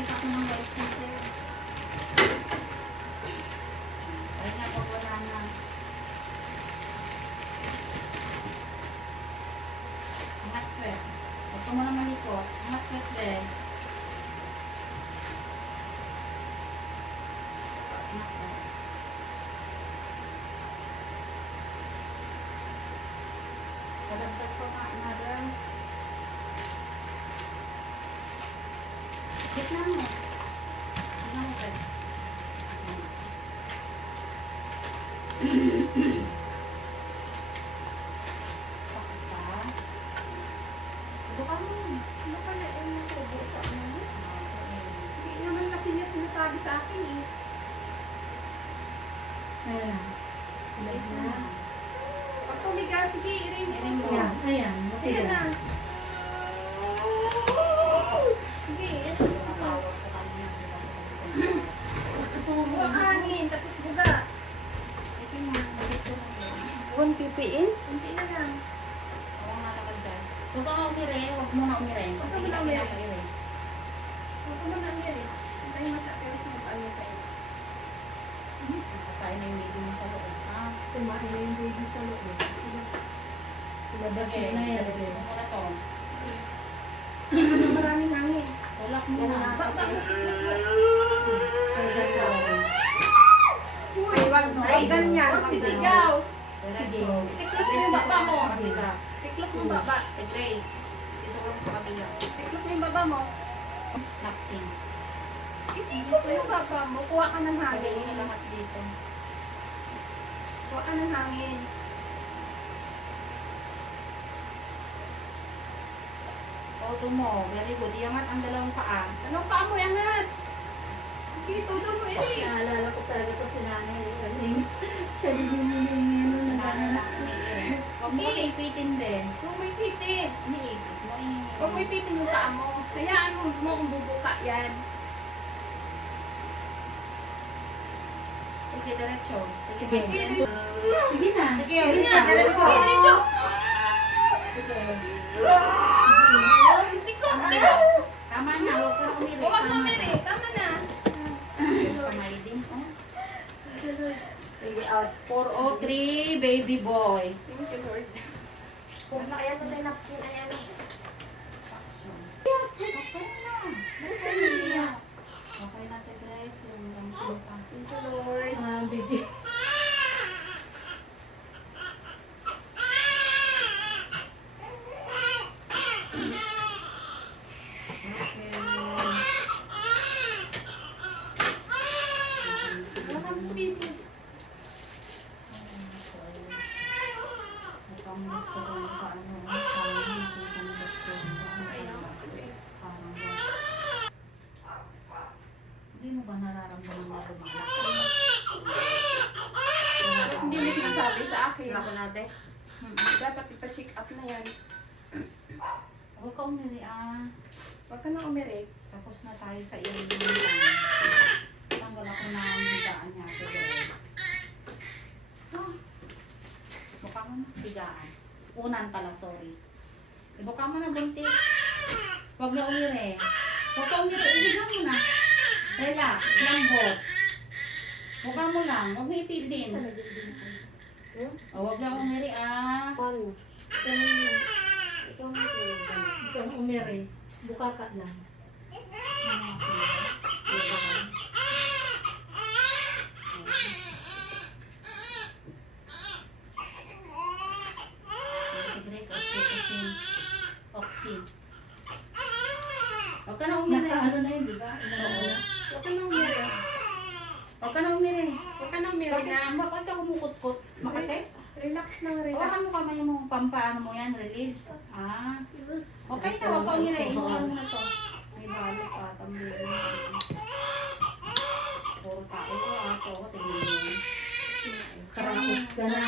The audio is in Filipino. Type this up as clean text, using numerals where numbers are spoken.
Nakita ko ng life center. Ay nga, pag wala na. Angat kwet. Huwag ka muna malikot. Angat kwet, be. Angat kwet. Padagdag ko nga, another. Gitna mo. Gitna mo, be. Bakit ka? Buka mo. Ano pala yung natubo sa ano? Hindi naman kasi niya sinasabi sa akin eh. Ayan. Ilag na. Pag tumigas, sige, i-ring mo. Ayan. Ayan. Ayan na. Matigas. Sige, ito. Nakatawag ko kanina. Tutulong. Buka hangin, tapos buga. Ito yung mga dito na siya. Huwag pipiin? Kunti na lang. Oo nga lakad dyan. Huwag ka nga umire. Huwag mo na umire. Huwag ka Hindi muna ka umire. pinapumire. Huwag ka muna ngiri. Tayo masakit sa ano sa iyo. Nakakain na yung baby mo sa loob. Ha? Kumain na yung baby sa loob. Ilabas Okay, mo na yan. ilabas mo muna to. Ano maraming hangin. Tulak mo Yan na. na. Bak, mo. Talagang gawin. Uy, wag ganyan. Wag sisigaw. Diretso. Tiklop mo yung baba mo. Kabila. Tiklop mo yung baba. Grace. Ito ko sa kabila. Tiklop mo yung baba mo. Napkin. Itiklop mo yung baba mo. Kuha ka ng Lagay mo hangin. lahat dito. Kuha ka ng hangin. Todo mo. Very good. Iangat ang dalawang paa. Anong paa mo yangat? Sige, todo mo iri. Naalala ko talaga to si nanay. Siya din yung hihingi nun na Nalala ko ni Ere. Huwag mo kasi ipitin din. Huwag mo ipitin. Iniipit mo. Huwag mo ipitin yung paa mo. Hayaan mo kung bubuka yan. Sige, diretso. Sige. Sige, Sige na. Sige, Sige na. na, diretso. Diretso. Tiklop, tiklop. Tama na. Huwag ka na umiri. Huwag mo Tama meri. na. Tama na. Kamay din. Oh. Sige, out. 403, baby boy. Thank you, Lord. Kung kaya na tayo napkin, ayan. Okay na, Tedres. Yung ramping pa. Thank you, Lord. Baby. Okay. Wala kami sa baby. Mukhang gusto ko yung paano. Parang hindi ko na gusto. Parang hindi mo ba nararamdaman na lumalak? Hindi mo sinasabi sa akin. Ako natin. Dapat ipa-check up na yan. Huwag ka umiri ah. Huwag ka na umirik. Tapos na tayo sa iyong lang. Tanggal ako na ang higaan niya. Buka mo na. Higaan. Unan pala, sorry. Ibuka mo na, buntis. Huwag na umiri. Huwag ka umiri. Ihiga mo na. Relax. Lambot. Buka mo lang. Huwag mo ipitin. O, huwag na umiri ah. Paano? Ikaw na ito. Ikaw umiri. Buka ka lang. Grace, oxytocin. Oxy. Huwag ka na umiri. Naka-ano na yun, di ba? Huwag ka na umirik. Huwag ka na umiri. Huwag ka na umirik na. Bakit ka kumukutkot? Makate? Relax lang, Hawakan mo relax. kamay mo. Pampaano mo yan? Relief. Ah. Okay na. Huwag ka umiri. Inuwan mo na to. May balo pa. Tambili. Puro tao. Ito. Tingnan mo. Karakot ka na.